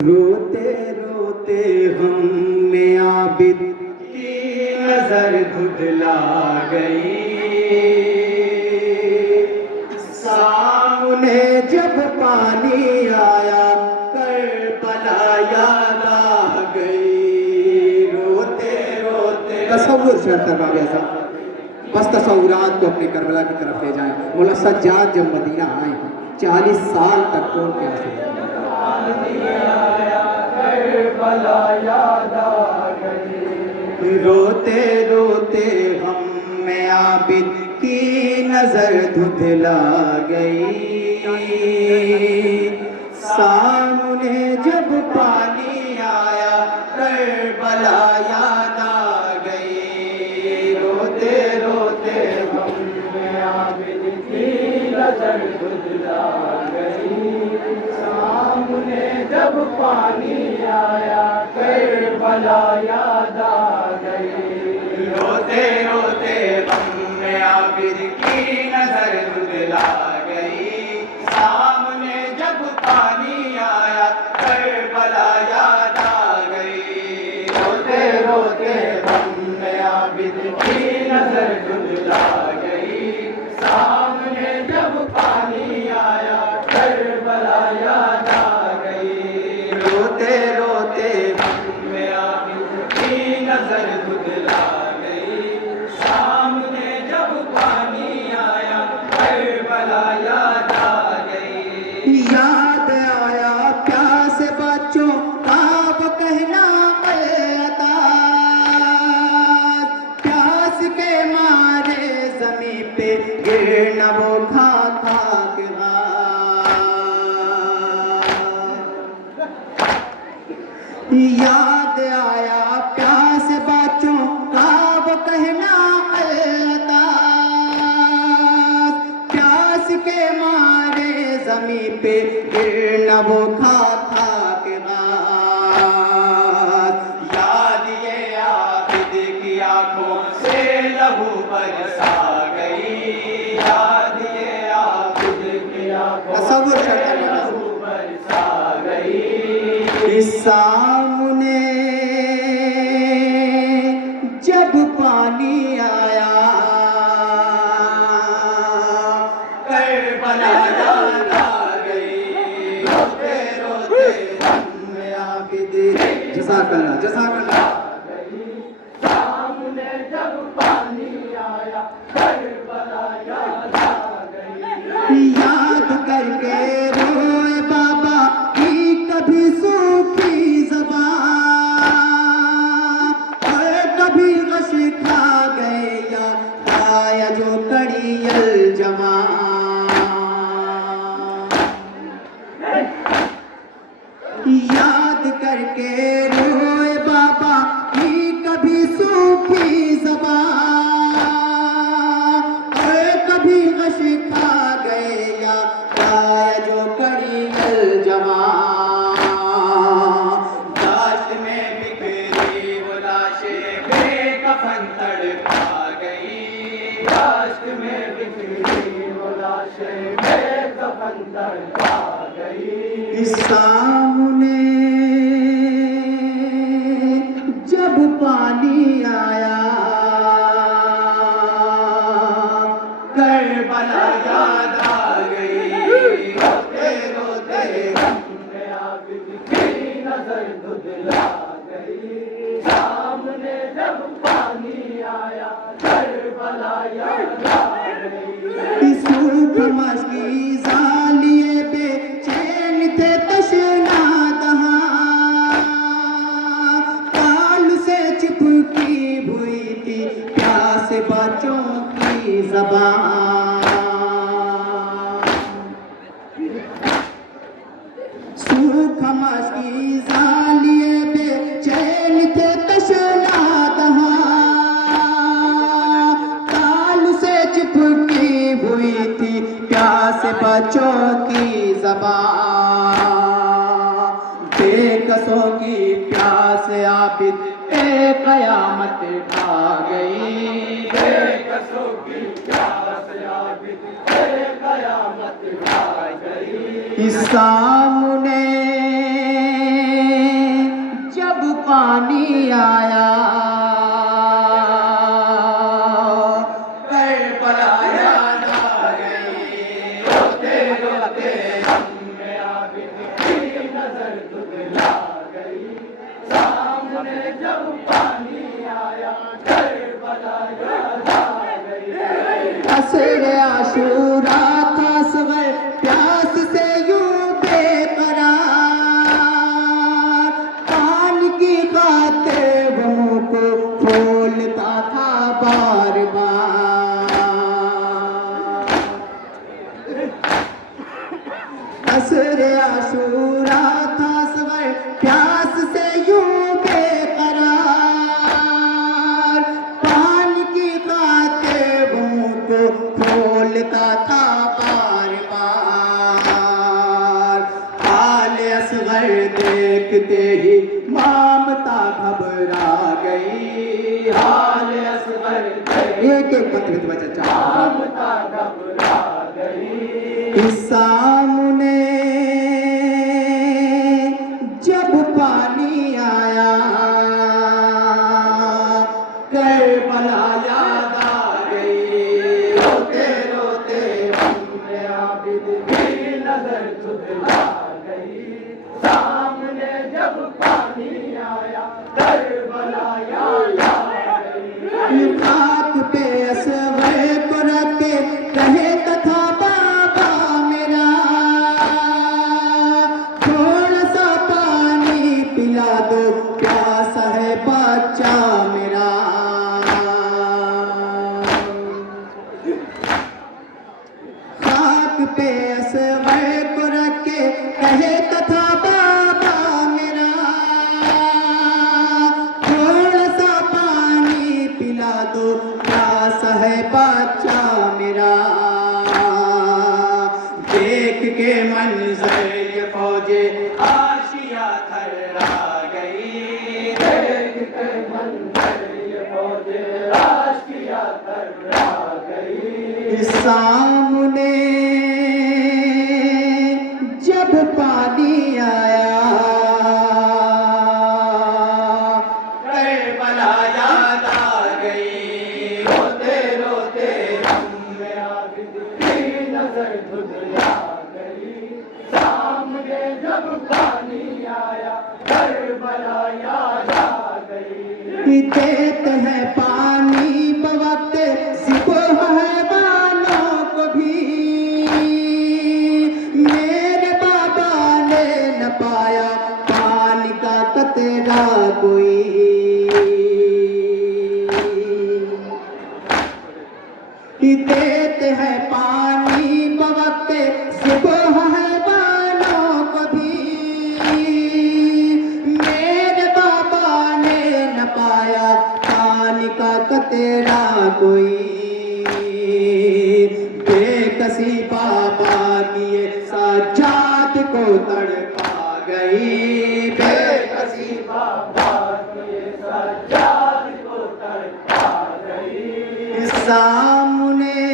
रोते रोते हम में आबिद की नजर धुंधला गई। सामने जब पानी आया करबला याद आ गई। रोते रोते तसव्वुर शर्त ऐसा बस तस्वुरात को अपने करबला की तरफ ले जाएं। मौला सज्जाद जब मदीना आए 40 साल तक कौन प्यासे रोते रोते हम में आबिद की नजर धुंधला गई। सामने जब पानी आया करबला याद आ गई। रोते रोते हम में आबिद की नजर धुंधला गई। सामने जब पानी आया करबला याद आ गई। रोते रोते हम में आबिद की नजर धुंधला गई। सामने जब पानी आया करबला याद आ गई। रोते रोते हम में आबिद की नजर धुंधला गई। सामने जब पानी आया करबला याद आ गई। रोते रोते हम में आबिद की नजर धुंधला गई। सामने जब पानी आया करबला याद आ गई। याद आया प्यासे बच्चों का वो कहना अता। प्यास के मारे जमीन पे गिरना वो खा खा के याद आया प्यास बच्चों का वो कहना अता। प्यास के मारे जमीन पे गिरना वो खा खा के याद ये आबिद की आंखों से लहू बरसा गई। याद ये आबिद की आंखों से लहू बरसा गई। सामने जब पानी आया करबला याद आ गई। रोते रोते हम में आबिद जज़ाकल्लाह जज़ाकल्लाह। सामने जब पानी आया करबला याद आ गई। याद करके रोए बाबा की कभी सूखी ज़बान और कभी गश खा गए या जो कड़ियल जवान। याद करके रोए बाबा की कभी सूखी ज़बान और कभी गश खा गए या जो कड़ियल जवान। लाश में बिखरी वो लाशें बेकफन तड़पा गई। लाश में बिखरी वो लाशें बेकफन तड़पा गई। सामने जब पानी आया करबला याद आ गई। रोते रोते हम में आबिद की नजर धुंधला गई। सामने जब पानी आया करबला याद आ गई। सूख मछली जालिए बेचैन थे तशना दहां। काल से चिपकी हुई थी प्यास बच्चों की ज़बान। सूख मछली जालिए बेचैन थे तशना दहां। काल से चिपकी हुई थी प्यास बच्चों की ज़बान। बेकसों की प्यास आबिद क़यामत खा गई। बेकसों की प्यास आबिद क़यामत खा गई। सामने पानी आया करबला याद आ गई, रोते रोते हमने आबिद की नजर दुबला गई, सामने जब पानी आया करबला याद आ गई। असर आशूरा था सगर प्यास से यूं बेकरार, पान की खातिर वो मुंह को खोलता था बार बार। असर आशूरा था सगर प्यास से यूं बेकरार, पान की खातिर वो मुंह को खोलता था बार बार। हाल असगर देखते ही ममता घबरा गई, हाल असगर एक एक पंक्ति में चचा ममता घबरा गई। सामने जब पानी आया करबला याद आ गई, रोते रोते हमने आबिद की नजर दुबला गई, सामने जब पानी आया करबला याद आ गई। खाक पे असगर को रखे कहे तथा बाबा मेरा, थोड़ा सा पानी पिला दो प्यासा है बच्चा मेरा। खाक पे असगर को रखे कहे तथा बाबा मेरा, थोड़ा सा पानी पिला दो प्यासा है बच्चा मेरा। देख के मंजर ये फौजे आशिया थर्रा गई, देख के मंजर ये फौजे आशिया थर्रा गई। सामने जब पानी आया करबला याद आ गई, रोते रोते हमने आबिद की नजर दुबला गई, सामने जब पानी आया करबला याद आ गई। देते हैं पानी बवक्त सिपह हैवानों को भी, मेरे बाबा ने न पाया पानी का कतरा कोई। देते हैं पानी बवक्त सिपह हैवानों को भी, मेरे बाबा ने न पाया पानी का कतरा कोई। बेकसी बाबा की ये सजाद को तड़पा गई, बेकसी बाबा की ये सजाद को तड़पा गई। सामने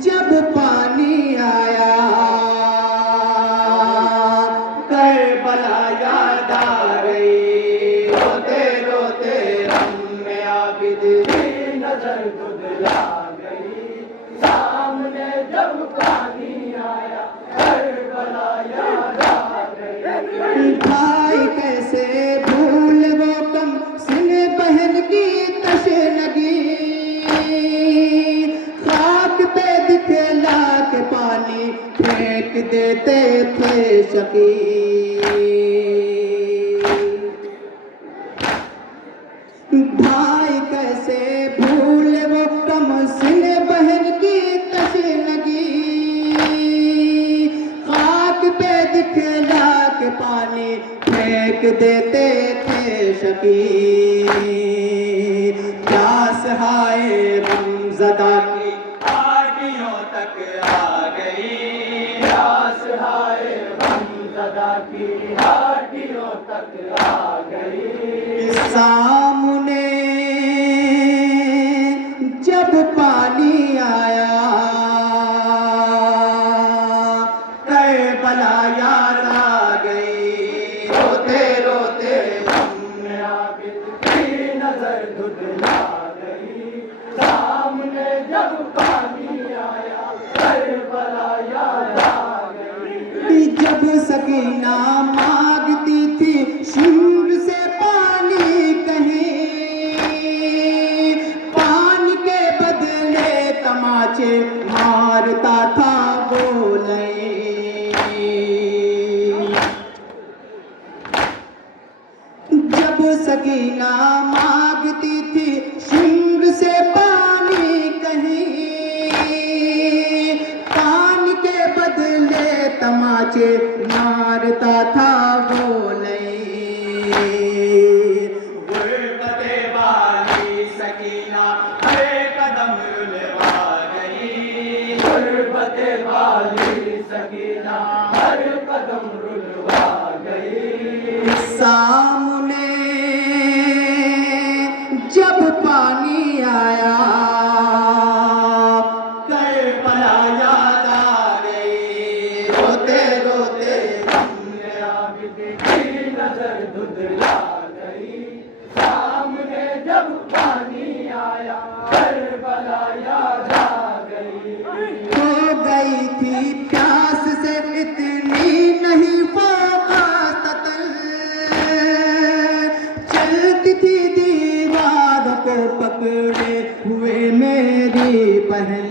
जब पानी आया करबला याद आ गई, रोते रोते हमने आबिद की नजर दुबला गई, सामने जब पानी आया करबला याद आ गई। भाई कैसे भूल वो कम सिन बहन की तशनगी, खाक पे दिखला के पानी फेंक देते थे शकी। भाई कैसे भूल वो कम सिन बहन की तशनगी, खाक पे दिखला के पानी फेंक देते थे शकी। प्यास हाय गमज़दा की आडियों तक आ गई, प्यास हाय गमज़दा की आडियों तक आ गई। सामने जब पानी आया करबला याद आ गई, रोते रोते सकीना मांगती थी शिंग से पानी, कहीं पानी के बदले तमाचे मारता था बोले। जब सकीना मांगती थी शिंग से पानी, कहीं पानी के बदले तमाचे मारता था बोले। गुर्बते वाली सकीना हर कदम रुलवा गई, गुर्बते वाली सकीना हर कदम रुलवा गई। सामने जब पानी आया करबला याद आ गई, रोते रोते हमने आबिद की नजर धुंधला गई। सामने जब पानी आया करबला याद आ गई। हो गई थी प्यास से इतनी नहीं फाकतल, चलती थी दीवार को पकड़े हुए मेरी बहन।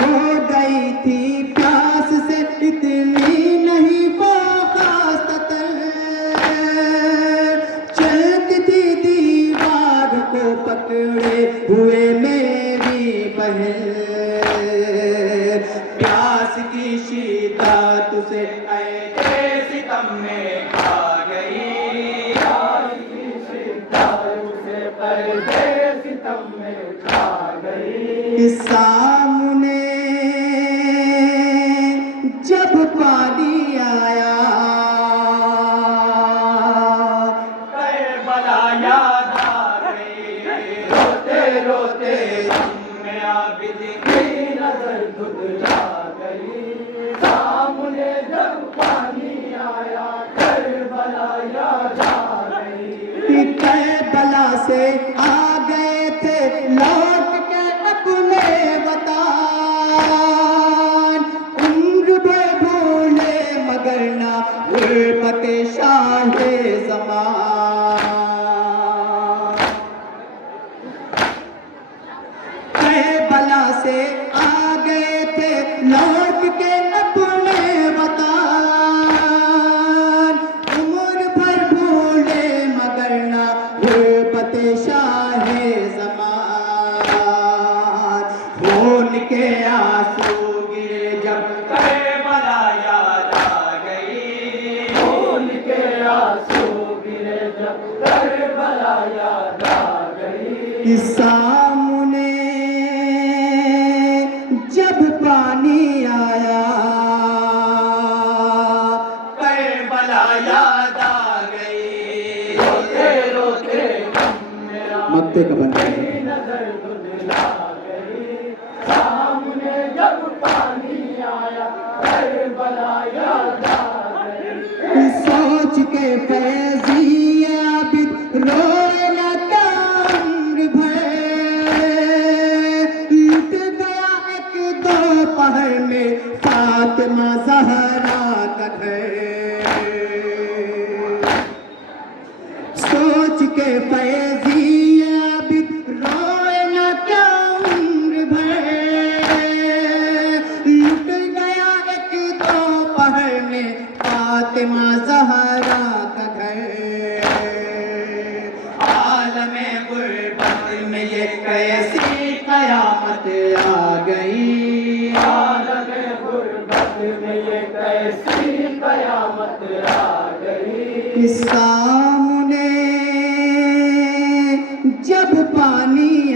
हो गई थी प्यास से इतनी नहीं फाकतल, चलती थी दीवार को पकड़े हुए मेरी बहन। प्यास की शिद्दत तुझे ऐसे सितम में खा गई, प्यास की शिद्दत तुझे ऐसे सितम में खा गई। सामने जब पानी आया करबला याद आ गई, रोते रोते हमने आबिद की नजर धुंधला गई। सामने जब पानी आया करबला याद आ गई। करबला से आ गए थे लौट के अपने वतन, उम्र भर भूले मगर ना गुर्बते शाहे ज़मान। करबला से आ गए थे लौट के अपने वतन, उम्र भर भूले मगर ना गुर्बते शाहे ज़मान। खून के आंसू गिरे जब करबला याद आ गई, खून के आंसू गिरे जब करबला याद आ गई। सामने जब पानी आया करबला याद आ गई, रोते रोते मक्ते का बन गई नजर धुंधला गई। सामने जब पानी आया करबला याद आ गई। सोच के फैज़ी आबिद रोए न उम्र भर, लुट गया एक दोपहर में फातिमा ज़हरा का घर। सोच के फैज़ी आबिद रोए न क्या उम्र भर, लुट गया एक दोपहर में फातिमा ज़हरा का घर। आलमे गुर्बत में ये कैसी कयामत आ गई, आलमे गुर्बत में ये कैसी कयामत आ गई। सामने जब पानी